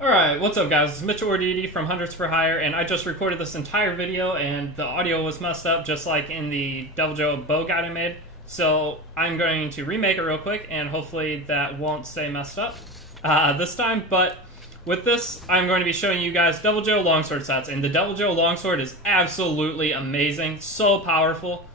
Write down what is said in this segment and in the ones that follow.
Alright, what's up guys? It's Mitchell Ordidi from Hunters for Hire, and I just recorded this entire video and the audio was messed up just like in the Deviljho bow guide I made. So I'm going to remake it real quick and hopefully that won't stay messed up this time. But with this, I'm going to be showing you guys Deviljho Longsword sets, and the Deviljho Longsword is absolutely amazing, so powerful.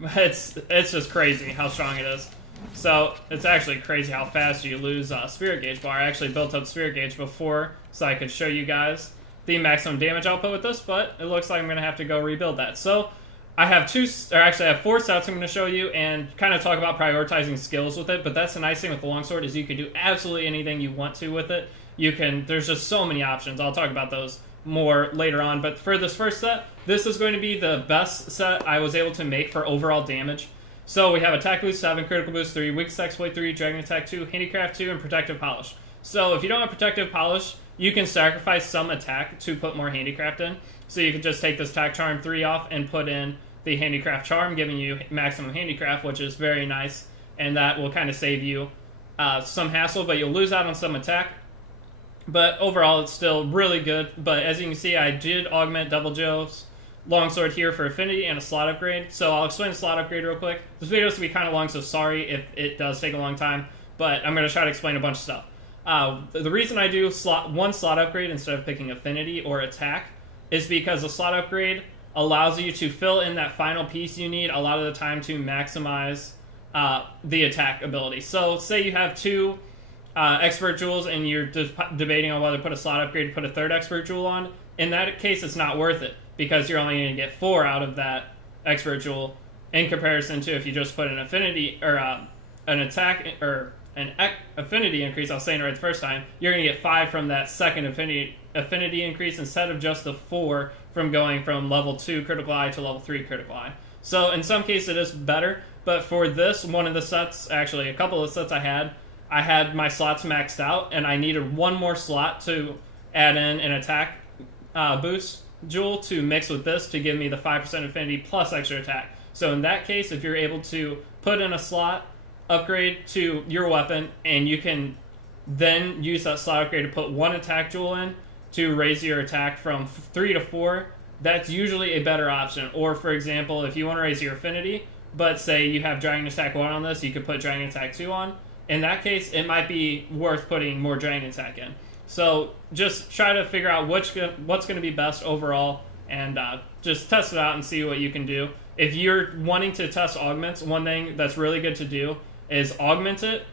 It's just crazy how strong it is. So, it's actually crazy how fast you lose Spirit Gauge bar. I actually built up Spirit Gauge before so I could show you guys the maximum damage output with this, but it looks like I'm going to have to go rebuild that. So, I have four sets I'm going to show you and kind of talk about prioritizing skills with it, but that's the nice thing with the Longsword is you can do absolutely anything you want to with it. There's just so many options. I'll talk about those more later on, but for this first set, this is going to be the best set I was able to make for overall damage. So we have Attack Boost 7, Critical Boost 3, Weakness Exploit 3, Dragon Attack 2, Handicraft 2, and Protective Polish. So if you don't have Protective Polish, you can sacrifice some attack to put more Handicraft in. So you can just take this Attack Charm 3 off and put in the Handicraft Charm, giving you maximum Handicraft, which is very nice. And that will kind of save you some hassle, but you'll lose out on some attack. But overall, it's still really good. But as you can see, I did augment Deviljho's Longsword here for affinity and a slot upgrade. So I'll explain the slot upgrade real quick. This video is going to be kind of long, so sorry if it does take a long time, but I'm going to try to explain a bunch of stuff. The reason I do one slot upgrade instead of picking affinity or attack is because the slot upgrade allows you to fill in that final piece you need a lot of the time to maximize the attack ability. So say you have two expert jewels and you're debating on whether to put a slot upgrade to put a third expert jewel on. In that case, it's not worth it, because you're only going to get 4 out of that expert jewel in comparison to if you just put an affinity or an attack or an affinity increase. I was saying it right the first time. You're going to get 5 from that second affinity increase instead of just the 4 from going from level 2 critical eye to level 3 critical eye. So in some cases it is better, but for this, one of the sets, actually a couple of sets I had my slots maxed out and I needed one more slot to add in an attack boost jewel to mix with this to give me the 5% affinity plus extra attack. So in that case, if you're able to put in a slot upgrade to your weapon and you can then use that slot upgrade to put one attack jewel in to raise your attack from 3 to 4, that's usually a better option. Or for example, if you want to raise your affinity, but say you have Dragon Attack 1 on this, you could put Dragon Attack 2 on. In that case, it might be worth putting more Dragon Attack in. So just try to figure out what's going to be best overall and just test it out and see what you can do. If you're wanting to test augments, one thing that's really good to do is augment it,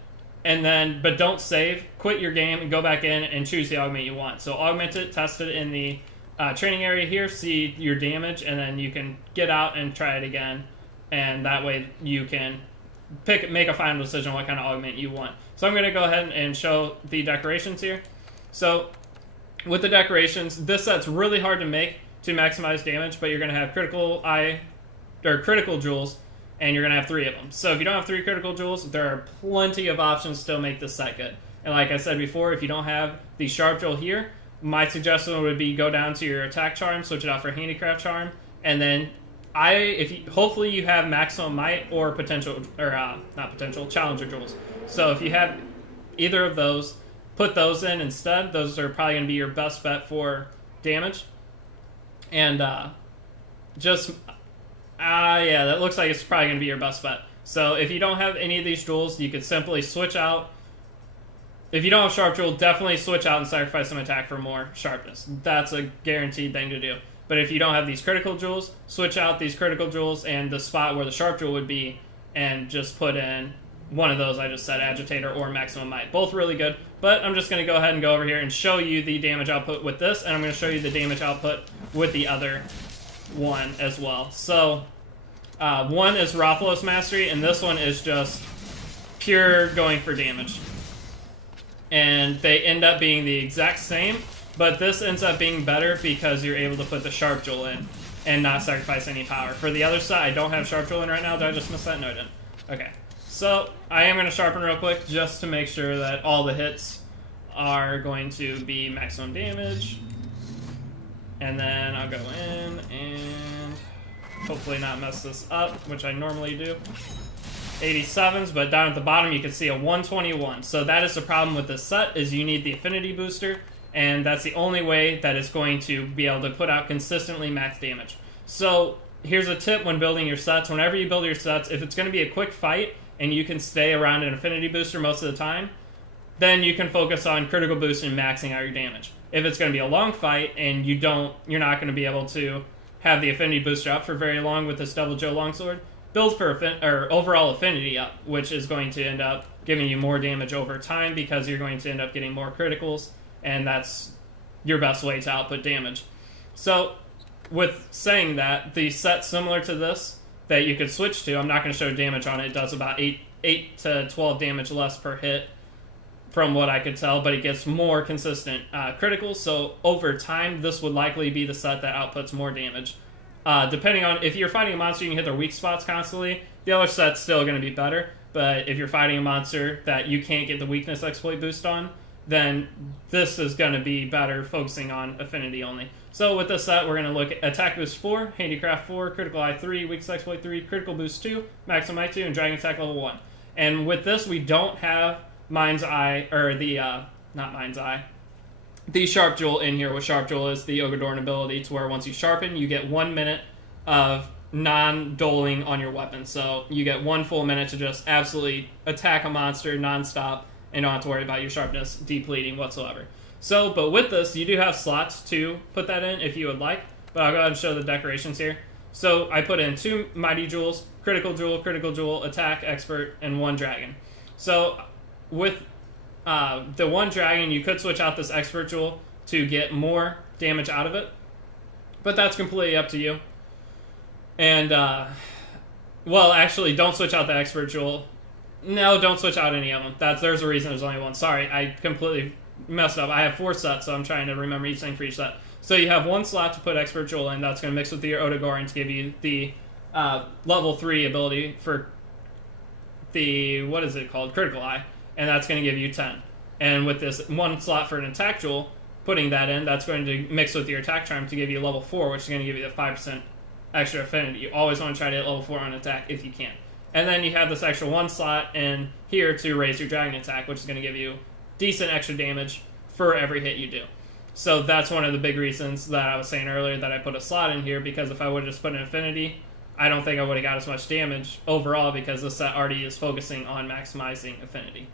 but don't save, quit your game and go back in and choose the augment you want. So augment it, test it in the training area here, see your damage, and then you can get out and try it again. And that way you can make a final decision on what kind of augment you want. So I'm going to go ahead and show the decorations here. So, with the decorations, this set's really hard to make to maximize damage, but you're going to have critical jewels, and you're going to have 3 of them. So if you don't have 3 critical jewels, there are plenty of options to still make this set good. And like I said before, if you don't have the sharp jewel here, my suggestion would be go down to your attack charm, switch it out for handicraft charm, and then hopefully you have maximum might or challenger jewels. So if you have either of those, put those in instead. Those are probably going to be your best bet for damage. And yeah, that looks like it's probably going to be your best bet. So if you don't have any of these jewels, you could simply switch out. If you don't have sharp jewel, definitely switch out and sacrifice some attack for more sharpness. That's a guaranteed thing to do. But if you don't have these critical jewels, switch out these critical jewels and the spot where the sharp jewel would be, and just put in one of those I just said, Agitator or Maximum Might. Both really good, but I'm just going to go ahead and go over here and show you the damage output with this, and I'm going to show you the damage output with the other one as well. So, one is Rathalos Mastery, and this one is just pure going for damage. And they end up being the exact same, but this ends up being better because you're able to put the Sharp Jewel in and not sacrifice any power. For the other side, I don't have Sharp Jewel in right now. Did I just miss that? No, I didn't. Okay. So, I am going to sharpen real quick just to make sure that all the hits are going to be maximum damage. And then I'll go in and hopefully not mess this up, which I normally do. 87s, but down at the bottom you can see a 121. So that is the problem with this set, is you need the affinity booster, and that's the only way that it's going to be able to put out consistently max damage. So here's a tip when building your sets. Whenever you build your sets, if it's going to be a quick fight and you can stay around an affinity booster most of the time, then you can focus on critical boost and maxing out your damage. If it's going to be a long fight and you're not going to be able to have the affinity booster up for very long with this Deviljho Longsword, build for overall affinity up, which is going to end up giving you more damage over time because you're going to end up getting more criticals, and that's your best way to output damage. So with saying that, the set similar to this that you could switch to, I'm not going to show damage on it, does about 8 to 12 damage less per hit from what I could tell, but it gets more consistent criticals, so over time this would likely be the set that outputs more damage. Depending on, if you're fighting a monster you can hit their weak spots constantly, the other set's still going to be better, but if you're fighting a monster that you can't get the weakness exploit boost on, then this is going to be better focusing on affinity only. So with this set, we're going to look at attack boost 4, handicraft 4, critical eye 3, weakness exploit 3, critical boost 2, maximum eye 2, and dragon attack level 1. And with this, we don't have Mind's Eye, or the, not Mind's Eye, the Sharp Jewel in here. With Sharp Jewel is the Ogadorn ability, to where once you sharpen, you get 1 minute of non-doling on your weapon. So you get 1 full minute to just absolutely attack a monster non-stop, and don't have to worry about your sharpness depleting whatsoever. So, but with this, you do have slots to put that in if you would like, but I'll go ahead and show the decorations here. So I put in 2 Mighty Jewels, critical jewel, attack, expert, and 1 dragon. So with the 1 dragon, you could switch out this expert jewel to get more damage out of it, but that's completely up to you. And, well, actually, don't switch out the expert jewel. No, don't switch out any of them. There's a reason there's only 1. Sorry, I completely messed up. I have 4 sets, so I'm trying to remember each thing for each set. So you have 1 slot to put expert jewel in. That's going to mix with your Ogadorn to give you the level 3 ability for the, what is it called, critical eye, and that's going to give you 10. And with this 1 slot for an attack jewel, putting that in, that's going to mix with your attack charm to give you level 4, which is going to give you the 5% extra affinity. You always want to try to hit level 4 on attack if you can. And then you have this extra 1 slot in here to raise your dragon attack, which is going to give you decent extra damage for every hit you do. So that's one of the big reasons that I was saying earlier that I put a slot in here, because if I would have just put an affinity, I don't think I would have got as much damage overall, because this set already is focusing on maximizing affinity.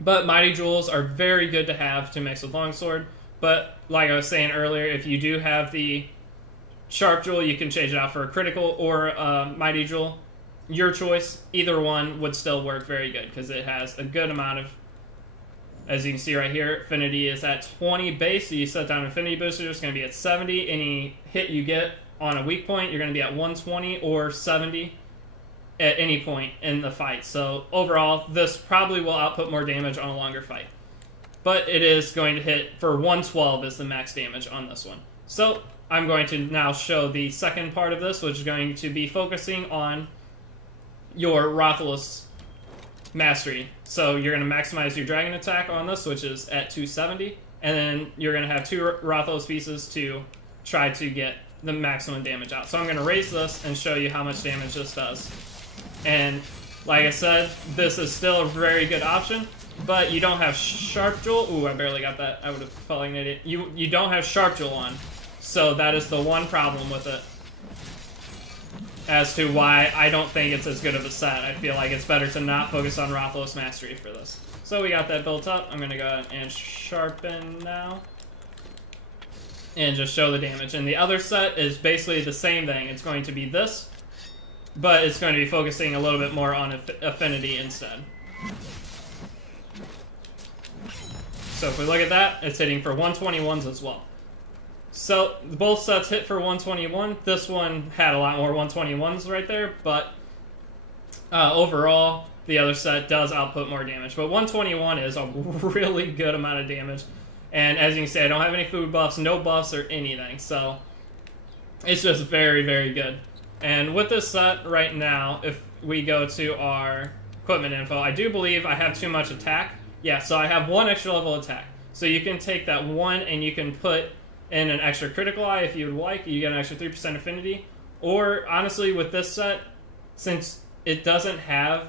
But Mighty Jewels are very good to have to mix with Longsword, but like I was saying earlier, if you do have the Sharp Jewel, you can change it out for a critical or a Mighty Jewel. Your choice, either one would still work very good, because it has a good amount of, as you can see right here, affinity is at 20 base, so you set down affinity booster, it's going to be at 70. Any hit you get on a weak point, you're going to be at 120 or 70 at any point in the fight. So overall, this probably will output more damage on a longer fight. But it is going to hit for 112 is the max damage on this one. So I'm going to now show the second part of this, which is going to be focusing on your Rathalos mastery. So you're going to maximize your dragon attack on this, which is at 270, and then you're going to have 2 Rathalos pieces to try to get the maximum damage out. So I'm going to raise this and show you how much damage this does. And like I said, this is still a very good option, but you don't have Sharp Jewel. Ooh, I barely got that. I would have felt like an idiot. You don't have Sharp Jewel on, so that is the one problem with it, as to why I don't think it's as good of a set. I feel like it's better to not focus on Rathalos Mastery for this. So we got that built up. I'm going to go ahead and sharpen now, and just show the damage. And the other set is basically the same thing. It's going to be this, but it's going to be focusing a little bit more on affinity instead. So if we look at that, it's hitting for 121s as well. So both sets hit for 121. This one had a lot more 121s right there, but overall, the other set does output more damage. But 121 is a really good amount of damage. And as you can see, I don't have any food buffs, no buffs or anything. So it's just very, very good. And with this set right now, if we go to our equipment info, I do believe I have too much attack. Yeah, so I have 1 extra level attack. So you can take that 1 and you can put in an extra critical eye if you would like. You get an extra 3% affinity. Or honestly, with this set, since it doesn't have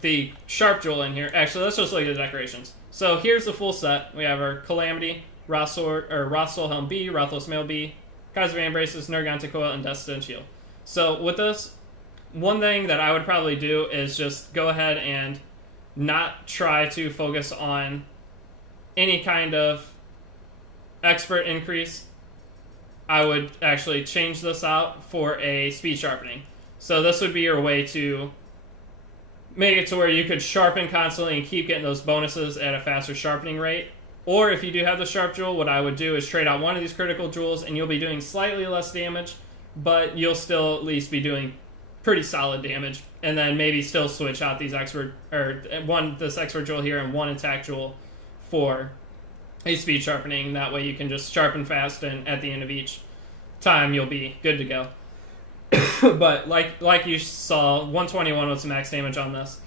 the Sharp Jewel in here. Actually, let's just look at the decorations. So here's the full set. We have our Calamity, Rothsoul Helm B, Rothless Mail B, Kaiser Van Braces, Nergante Coil, and Deviljho. So with this, one thing that I would probably do is just go ahead and not try to focus on any kind of expert increase. I would actually change this out for a speed sharpening. So this would be your way to make it to where you could sharpen constantly and keep getting those bonuses at a faster sharpening rate. Or if you do have the Sharp Jewel, what I would do is trade out one of these critical jewels and you'll be doing slightly less damage, but you'll still at least be doing pretty solid damage. And then maybe still switch out these expert, or this expert jewel here and one attack jewel for a speed sharpening. That way you can just sharpen fast, and at the end of each time you'll be good to go. But like you saw, 121 was max damage on this,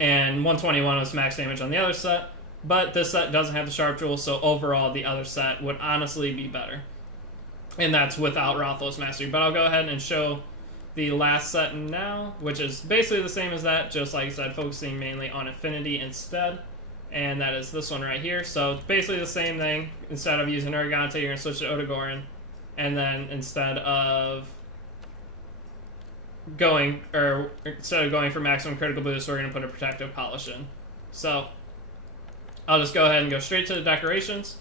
and 121 was max damage on the other set. But this set doesn't have the Sharp Jewel, so overall the other set would honestly be better. And that's without Rothless Mastery. But I'll go ahead and show the last set now, which is basically the same as that, just like I said, focusing mainly on Affinity instead. And that is this one right here. So it's basically the same thing. Instead of using Nergante, you're going to switch to Odogoran. And then instead of going for maximum critical boost, we're going to put a Protective Polish in. So I'll just go ahead and go straight to the decorations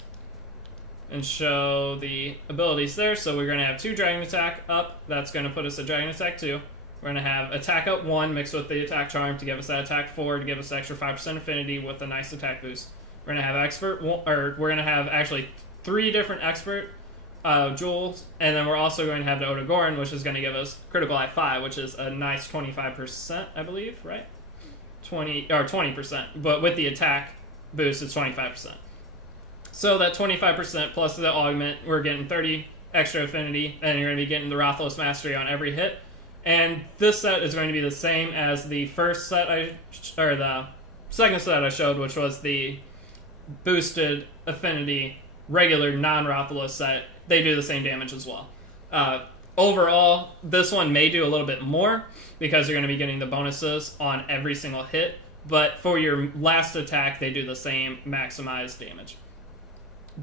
and show the abilities there. So we're going to have 2 Dragon Attack up. That's going to put us at Dragon Attack 2. We're going to have Attack Up 1 mixed with the Attack Charm to give us that Attack 4 to give us extra 5% Affinity with a nice attack boost. We're going to have Expert, or we're going to have actually 3 different Expert jewels, and then we're also going to have the Odogoran, which is going to give us Critical Eye 5, which is a nice 25%, I believe, right? 20%, but with the attack boost, it's 25%. So that 25% plus the augment, we're getting 30 extra affinity, and you're going to be getting the Rothless Mastery on every hit. And this set is going to be the same as the first set the second set I showed, which was the boosted affinity regular non-Rothless set. They do the same damage as well. Overall, this one may do a little bit more because you're going to be getting the bonuses on every single hit. But for your last attack, they do the same maximized damage.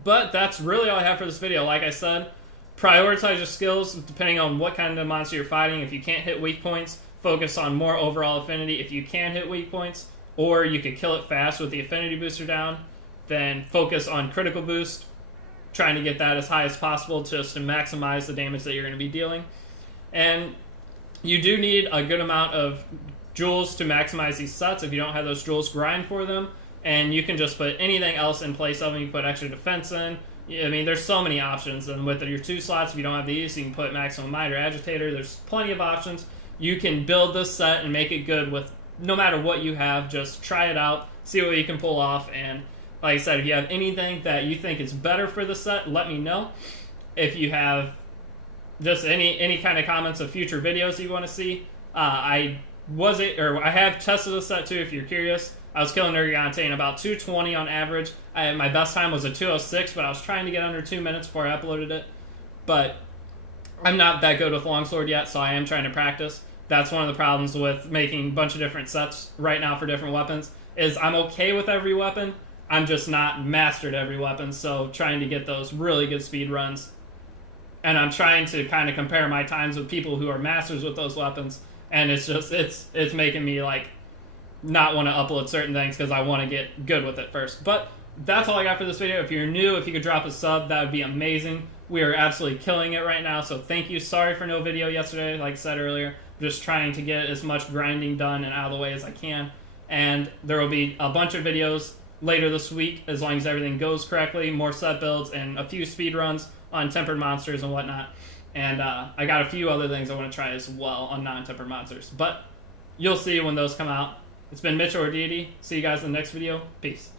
But that's really all I have for this video. Like I said, prioritize your skills depending on what kind of monster you're fighting. If you can't hit weak points, focus on more overall affinity. If you can hit weak points, or you can kill it fast with the affinity booster down, then focus on critical boost, trying to get that as high as possible just to maximize the damage that you're going to be dealing. And you do need a good amount of jewels to maximize these sets. If you don't have those jewels, grind for them, and you can just put anything else in place of them. You can put extra defense in. I mean, there's so many options, and with your 2 slots, if you don't have these, you can put Maximum Might or Agitator. There's plenty of options. You can build this set and make it good with no matter what you have. Just try it out, see what you can pull off, and like I said, if you have anything that you think is better for the set, let me know. If you have just any kind of comments of future videos you want to see, I have tested this set too, if you're curious. I was killing Nergante in about 220 on average. My best time was a 206, but I was trying to get under 2 minutes before I uploaded it. But I'm not that good with Longsword yet, so I am trying to practice. That's one of the problems with making a bunch of different sets right now for different weapons, is I'm okay with every weapon. I'm just not mastered every weapon, so trying to get those really good speed runs. And I'm trying to kind of compare my times with people who are masters with those weapons, and it's just, it's making me like not want to upload certain things because I want to get good with it first. But that's all I got for this video. If you're new, if you could drop a sub, that would be amazing. We are absolutely killing it right now, so thank you. Sorry for no video yesterday, like I said earlier. I'm just trying to get as much grinding done and out of the way as I can. And there will be a bunch of videos later this week, as long as everything goes correctly, more set builds and a few speed runs on tempered monsters and whatnot. And I got a few other things I want to try as well on non-tempered monsters. But you'll see when those come out. It's been Mitchell or Deity. See you guys in the next video. Peace.